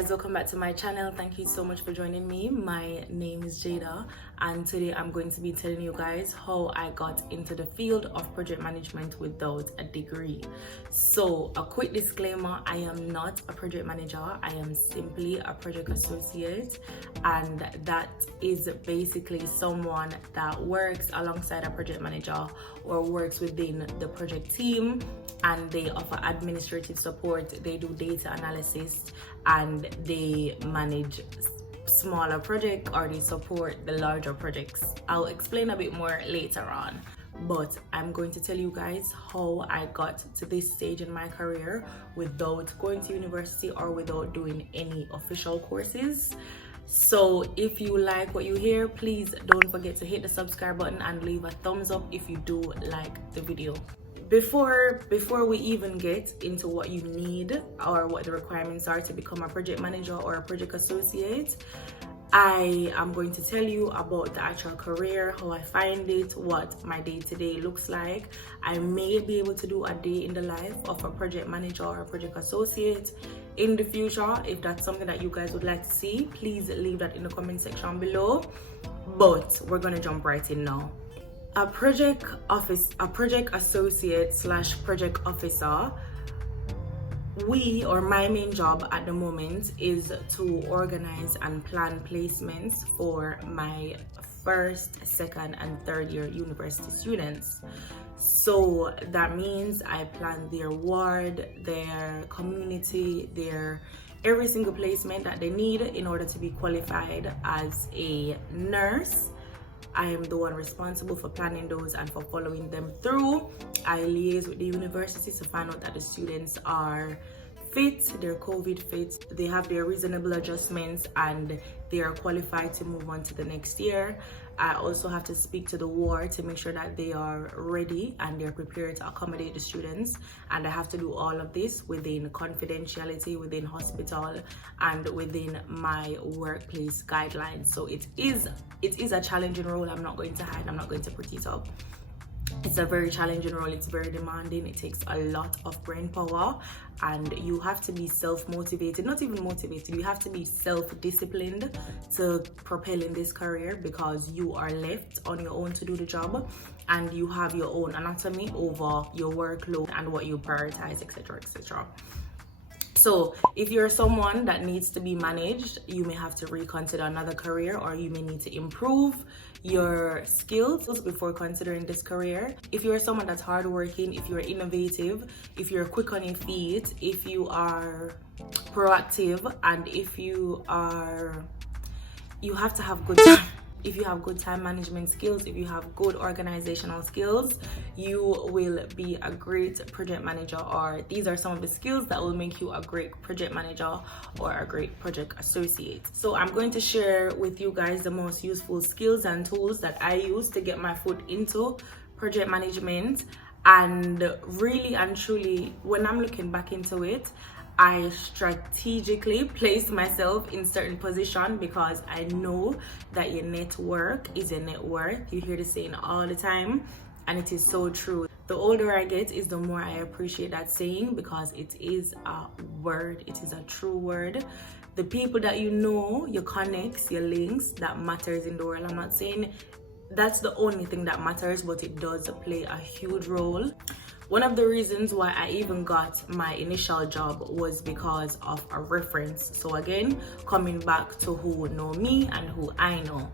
guys, welcome back to my channel. Thank you so much for joining me. My name is Jaydah, and today I'm going to be telling you guys how I got into the field of project management without a degree. So a quick disclaimer, I am not a project manager. I am simply a project associate, and that is basically someone that works alongside a project manager or works within the project team, and they offer administrative support, they do data analysis, and they manage smaller projects or they support the larger projects. I'll explain a bit more later on, but I'm going to tell you guys how I got to this stage in my career without going to university or without doing any official courses. So if you like what you hear, please don't forget to hit the subscribe button and leave a thumbs up if you do like the video. Before we even get into what you need or what the requirements are to become a project manager or a project associate, I am going to tell you about the actual career, how I find it, what my day-to-day looks like. I may be able to do a day in the life of a project manager or a project associate in the future. If that's something that you guys would like to see, please leave that in the comment section below. But we're gonna jump right in now. A project associate / project officer, my main job at the moment is to organize and plan placements for my first, second, and third year university students. So that means I plan their ward, their community, their every single placement that they need in order to be qualified as a nurse. I am the one responsible for planning those and for following them through. I liaise with the university to find out that the students are fit, they're COVID fit, they have their reasonable adjustments, and they are qualified to move on to the next year. I also have to speak to the ward to make sure that they are ready and they're prepared to accommodate the students. And I have to do all of this within confidentiality, within hospital, and within my workplace guidelines. So it is a challenging role. I'm not going to hide, I'm not going to put it up. It's a very challenging role, it's very demanding, it takes a lot of brain power, and you have to be self-motivated, not even motivated, you have to be self-disciplined to propel in this career, because you are left on your own to do the job and you have your own anatomy over your workload and what you prioritize, etc., etc. So if you're someone that needs to be managed, you may have to reconsider another career, or you may need to improve your skills before considering this career. If you're someone that's hardworking, if you're innovative, if you're quick on your feet, if you are proactive, and if you have to have good time. If you have good time management skills, if you have good organizational skills, you will be a great project manager, or these are some of the skills that will make you a great project manager or a great project associate. So I'm going to share with you guys the most useful skills and tools that I use to get my foot into project management. And really and truly, when I'm looking back into it, I strategically placed myself in certain position because I know that your network is your net worth. You hear this saying all the time, and it is so true. The older I get is the more I appreciate that saying, because it is a word, it is a true word. The people that you know, your connects, your links, that matters in the world. I'm not saying that's the only thing that matters, but it does play a huge role. One of the reasons why I even got my initial job was because of a reference. So again, coming back to who know me and who I know.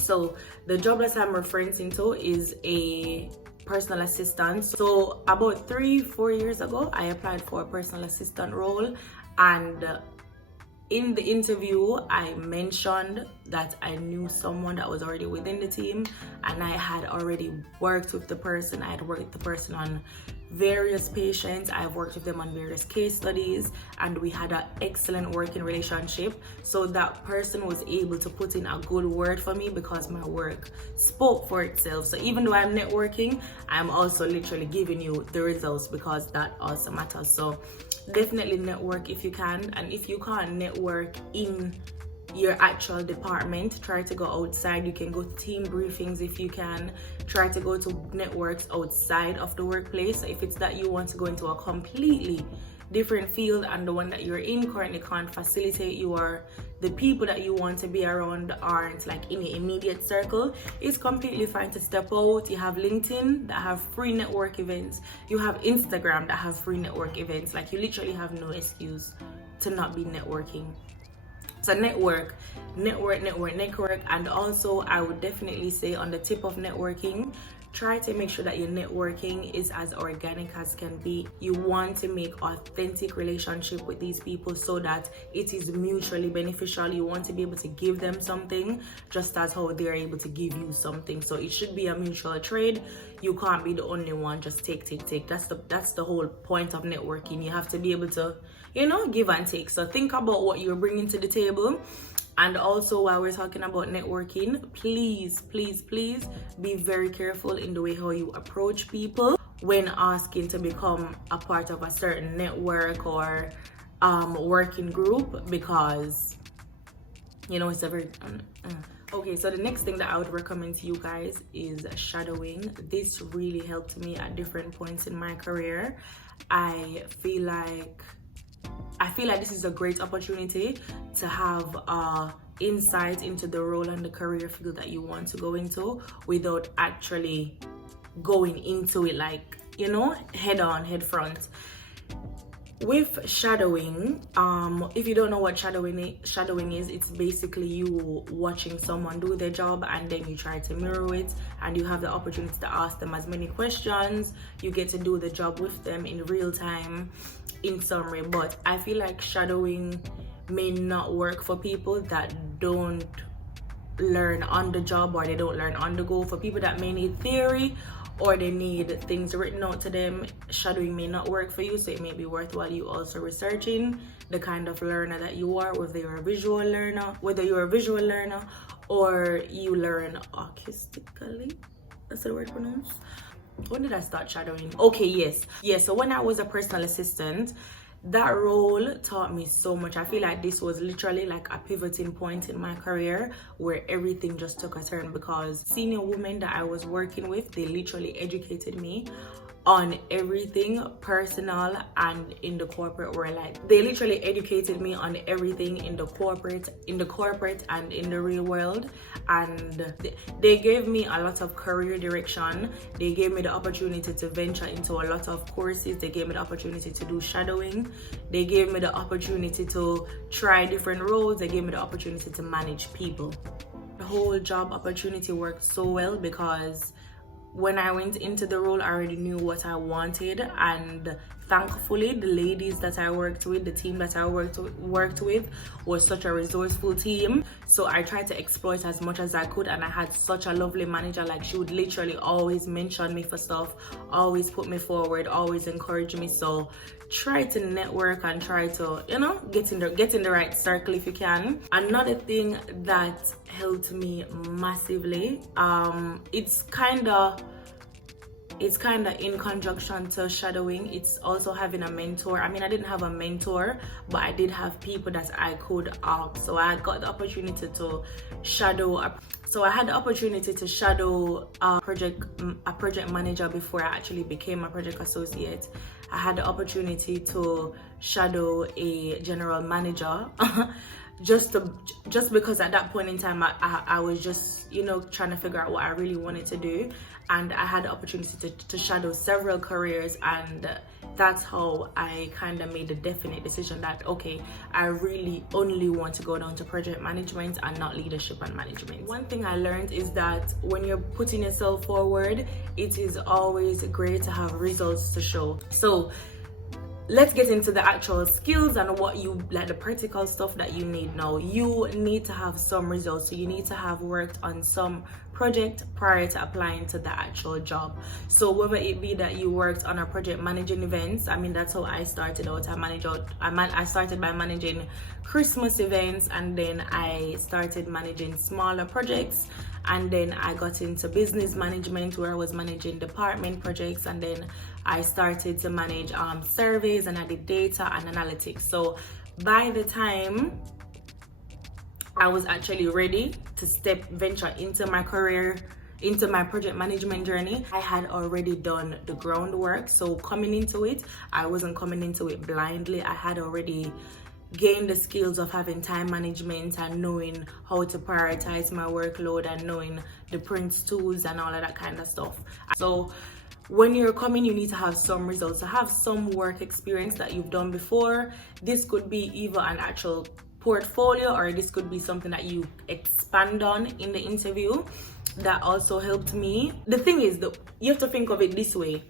So the job that I'm referencing to is a personal assistant. So about 3-4 years ago, I applied for a personal assistant role, and in the interview, I mentioned that I knew someone that was already within the team, and I had already worked with the person. I had worked with the person on various patients. I've worked with them on various case studies, and we had an excellent working relationship. So that person was able to put in a good word for me because my work spoke for itself. So even though I'm networking, I'm also literally giving you the results, because that also matters. So definitely network if you can, and if you can't network in your actual department, try to go outside. You can go to team briefings if you can. Try to go to networks outside of the workplace. So if it's that you want to go into a completely different field and the one that you're in currently can't facilitate you, or the people that you want to be around aren't like in your immediate circle, it's completely fine to step out. You have LinkedIn that have free network events. You have Instagram that have free network events. Like, you literally have no excuse to not be networking. So network. And also I would definitely say, on the tip of networking, try to make sure that your networking is as organic as can be. You want to make authentic relationship with these people so that it is mutually beneficial. You want to be able to give them something just as how they're able to give you something. So it should be a mutual trade. You can't be the only one just take. That's the whole point of networking. You have to be able to, you know, give and take. So think about what you're bringing to the table. And also, while we're talking about networking, please be very careful in the way how you approach people when asking to become a part of a certain network or working group, because, you know, it's a very Okay, so the next thing that I would recommend to you guys is shadowing. This really helped me at different points in my career. I feel like this is a great opportunity to have insight into the role and the career field that you want to go into without actually going into it, like, you know, head front. With shadowing, if you don't know what shadowing is, it's basically you watching someone do their job and then you try to mirror it, and you have the opportunity to ask them as many questions. You get to do the job with them in real time, in summary. But I feel like shadowing may not work for people that don't learn on the job, or they don't learn on the go. For people that may need theory or they need things written out to them, shadowing may not work for you. So it may be worthwhile you also researching the kind of learner that you are, whether you're a visual learner or you learn acoustically. That's the word pronounced. When did I start shadowing? Okay, yes. So when I was a personal assistant, that role taught me so much. I feel like this was literally like a pivoting point in my career where everything just took a turn, because senior women that I was working with, they literally educated me on everything personal and in the corporate world. Like, they literally educated me on everything in the corporate and in the real world, and they gave me a lot of career direction. They gave me the opportunity to venture into a lot of courses. They gave me the opportunity to do shadowing. They gave me the opportunity to try different roles. They gave me the opportunity to manage people. The whole job opportunity worked so well because when I went into the role, I already knew what I wanted, and thankfully the ladies that I worked with, the team that I worked with was such a resourceful team. So I tried to exploit as much as I could, and I had such a lovely manager. Like, she would literally always mention me for stuff, always put me forward, always encourage me. So try to network and try to, you know, get in the right circle if you can. Another thing that helped me massively, it's kind of in conjunction to shadowing, it's also having a mentor. I mean, I didn't have a mentor, but I did have people that I could ask. So I got the opportunity to shadow a project manager before I actually became a project associate. I had the opportunity to shadow a general manager just because at that point in time I was just, you know, trying to figure out what I really wanted to do, and I had the opportunity to shadow several careers, and that's how I kind of made the definite decision that, okay, I really only want to go down to project management and not leadership and management. One thing I learned is that when you're putting yourself forward, it is always great to have results to show. So let's get into the actual skills and what you like, the practical stuff that you need. Now, you need to have some results. So you need to have worked on some project prior to applying to the actual job. So whether it be that you worked on a project managing events, I mean, that's how I started out. I started by managing Christmas events, and then I started managing smaller projects, and then I got into business management where I was managing department projects, and then I started to manage surveys, and I did data and analytics. So by the time I was actually ready to venture into my career, into my project management journey, I had already done the groundwork. So coming into it, I wasn't coming into it blindly. I had already gained the skills of having time management and knowing how to prioritize my workload and knowing the Prince tools and all of that kind of stuff. So when you're coming, you need to have some results, to have some work experience that you've done before. This could be either an actual portfolio, or this could be something that you expand on in the interview. That also helped me. The thing is, you have to think of it this way.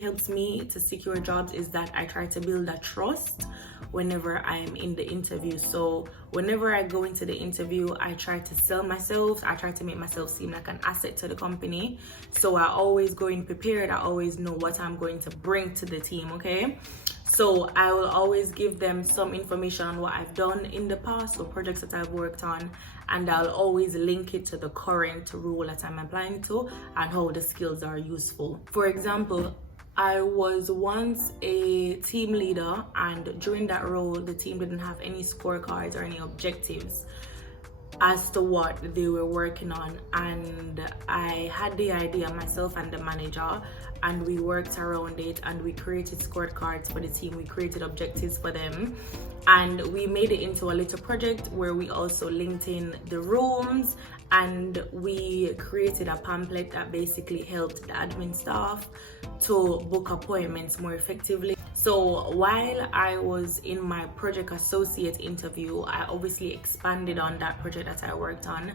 Helps me to secure jobs is that I try to build a trust whenever I'm in the interview. So whenever I go into the interview, I try to sell myself. I try to make myself seem like an asset to the company. So I always go in prepared. I always know what I'm going to bring to the team, okay? So I will always give them some information on what I've done in the past, or projects that I've worked on, and I'll always link it to the current role that I'm applying to and how the skills are useful. For example, I was once a team leader, and during that role, the team didn't have any scorecards or any objectives as to what they were working on. And I had the idea, myself and the manager, and we worked around it, and we created scorecards for the team. We created objectives for them, and we made it into a little project where we also linked in the rooms, and we created a pamphlet that basically helped the admin staff to book appointments more effectively. So while I was in my project associate interview, I obviously expanded on that project that I worked on,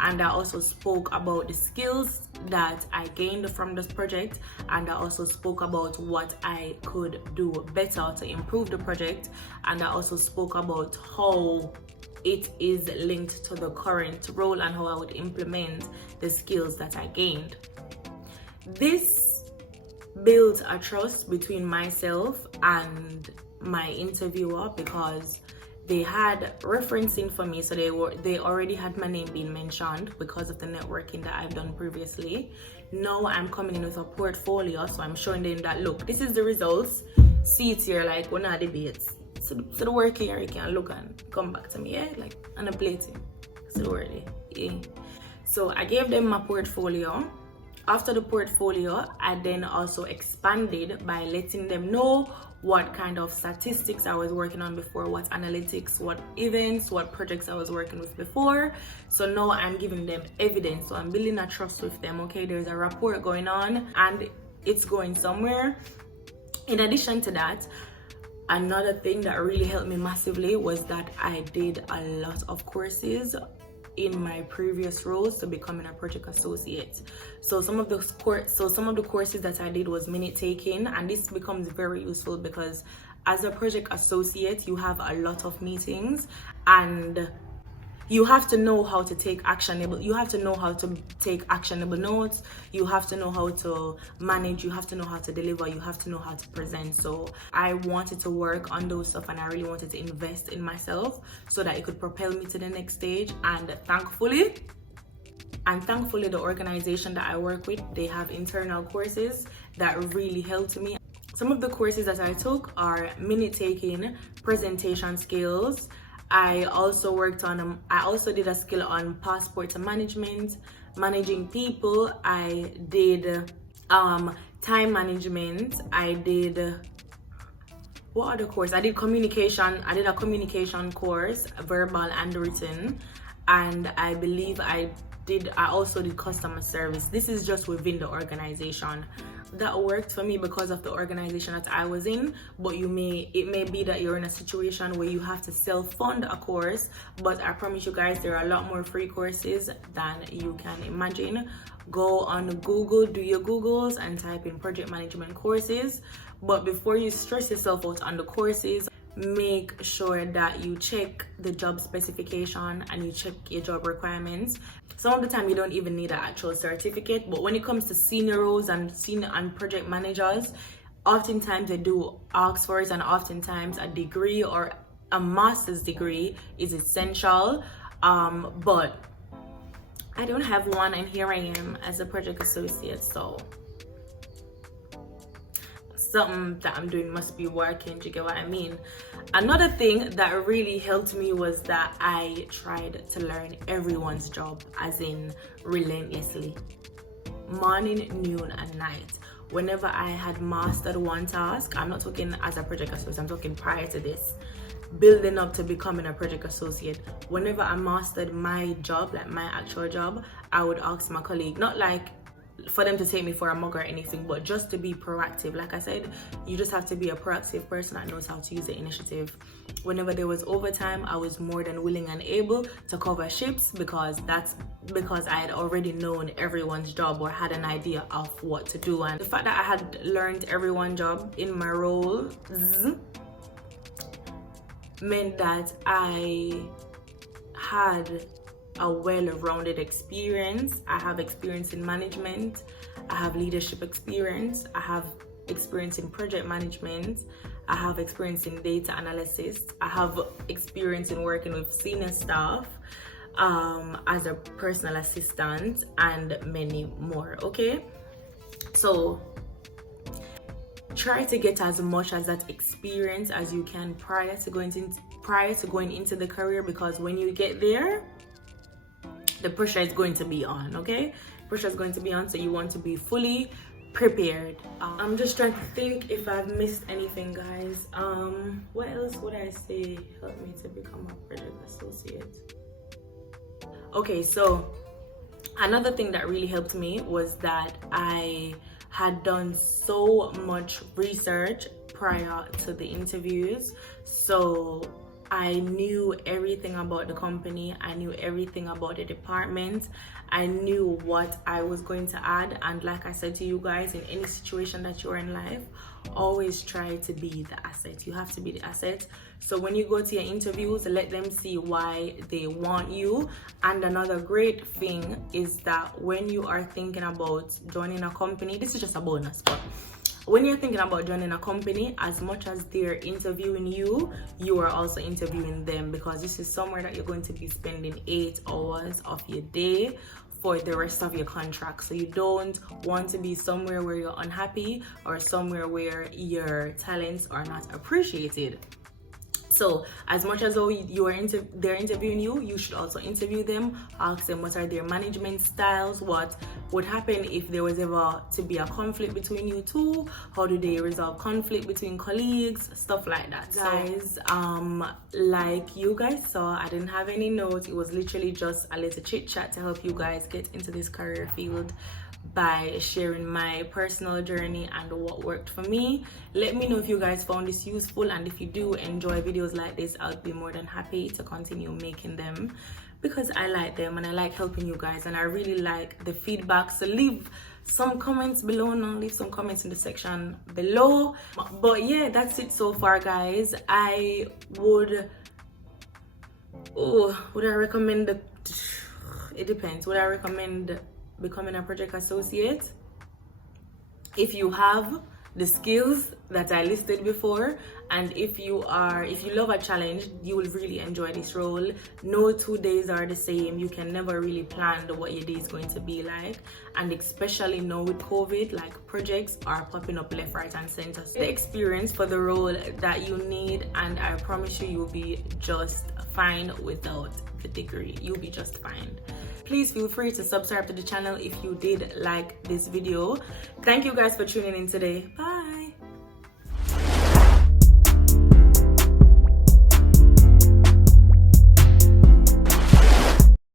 and I also spoke about the skills that I gained from this project, and I also spoke about what I could do better to improve the project, and I also spoke about how it is linked to the current role and how I would implement the skills that I gained. This built a trust between myself and my interviewer, because they had referencing for me. So they already had my name being mentioned because of the networking that I've done previously. Now I'm coming in with a portfolio, so I'm showing them that, look, this is the results. See it here, like we're not debates. So the work here, you can look and come back to me, yeah, like on a plating. So the word, yeah. So I gave them my portfolio. After the portfolio, I then also expanded by letting them know what kind of statistics I was working on before, what analytics, what events, what projects I was working with before. So now I'm giving them evidence. So I'm building a trust with them. Okay, there's a rapport going on and it's going somewhere. In addition to that, another thing that really helped me massively was that I did a lot of courses in my previous roles to becoming a project associate. So some of the courses that I did was minute taking, and this becomes very useful because as a project associate, you have a lot of meetings and you have to know how to take actionable notes, you have to know how to manage, you have to know how to deliver, you have to know how to present. So I wanted to work on those stuff and I really wanted to invest in myself so that it could propel me to the next stage. And thankfully the organization that I work with, they have internal courses that really helped me. Some of the courses that I took are minute taking, presentation skills. I also did a skill on passport management, managing people. I did time management. I did, what other course? I did communication. I did a communication course, verbal and written. And I believe I also did customer service. This is just within the organization. That worked for me because of the organization that I was in, but it may be that you're in a situation where you have to self-fund a course, but I promise you guys there are a lot more free courses than you can imagine. Go on Google, do your Googles and type in project management courses, but before you stress yourself out on the courses, make sure that you check the job specification and you check your job requirements. Some of the time you don't even need an actual certificate, but when it comes to senior roles and senior and project managers, oftentimes they do ask for it, and oftentimes a degree or a master's degree is essential. But I don't have one, and here I am as a project associate, so something that I'm doing must be working. Do you get what I mean? Another thing that really helped me was that I tried to learn everyone's job, as in relentlessly. morning, noon, and night. Whenever I had mastered one task, I'm not talking as a project associate, I'm talking prior to this, building up to becoming a project associate. Whenever I mastered my job, like my actual job, I would ask my colleague, not like for them to take me for a mug or anything, but just to be proactive. Like I said, you just have to be a proactive person that knows how to use the initiative. Whenever there was overtime, I was more than willing and able to cover shifts, because I had already known everyone's job or had an idea of what to do. And the fact that I had learned everyone's job in my roles meant that I had a well-rounded experience. I have experience in management, I have leadership experience, I have experience in project management, I have experience in data analysis, I have experience in working with senior staff as a personal assistant, and many more. Okay, so try to get as much as that experience as you can prior to going into the career, because when you get there, the pressure is going to be on. Okay, pressure is going to be on, so you want to be fully prepared. I'm just trying to think if I've missed anything, guys. What else would I say helped me to become a project associate? Okay, so another thing that really helped me was that I had done so much research prior to the interviews. So I knew everything about the company, I knew everything about the department, I knew what I was going to add. And like I said to you guys, in any situation that you're in life, always try to be the asset. You have to be the asset. So when you go to your interviews, let them see why they want you. And another great thing is that when you are thinking about joining a company, this is just a bonus, but when you're thinking about joining a company, as much as they're interviewing you, you are also interviewing them, because this is somewhere that you're going to be spending 8 hours of your day for the rest of your contract. So you don't want to be somewhere where you're unhappy or somewhere where your talents are not appreciated. So as much as they're interviewing you, you should also interview them. Ask them what are their management styles, what would happen if there was ever to be a conflict between you two, how do they resolve conflict between colleagues, stuff like that. Guys, like you guys saw, I didn't have any notes. It was literally just a little chit chat to help you guys get into this career field by sharing my personal journey and what worked for me. Let me know if you guys found this useful, and if you do enjoy videos like this, I'll be more than happy to continue making them, because I like them and I like helping you guys, and I really like the feedback. So leave some comments below now, leave some comments in the section below. But yeah, that's it so far, guys. I would I recommend it depends. Would I recommend becoming a project associate? If you have the skills that I listed before, and if you love a challenge, you will really enjoy this role. No 2 days are the same. You can never really plan what your day is going to be like, and especially now with COVID, like projects are popping up left, right, and center. So the experience for the role that you need, and I promise you, you'll be just fine without the degree. You'll be just fine. Please feel free to subscribe to the channel if you did like this video. Thank you guys for tuning in today. Bye.